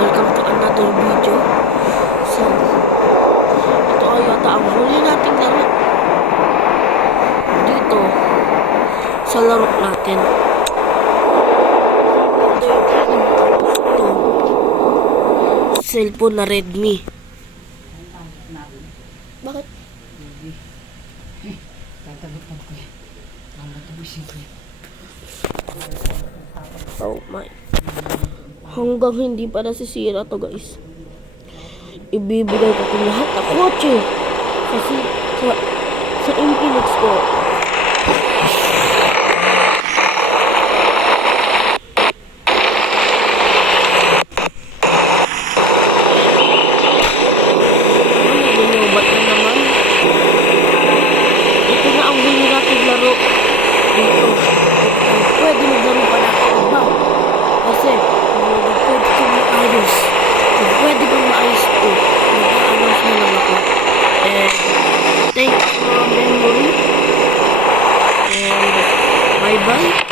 Welcome to another video. So, ito ay yata ang huli nating laro dito sa laro natin. Ito, cellphone na Redmi. Bakit? Oh my. Hanggang hindi pa nasisira to, guys. Ibibigay ko itong lahat na kotse kasi sa Infinix ko. Lumobat na naman. Ito na ang huli natin laro dito. Pwede maglaro pa natin iba kasi pwede kong maayos. Kung pwede bang maayos ito, mag-a-announce na lang ako. And thanks for memory. And bye-bye.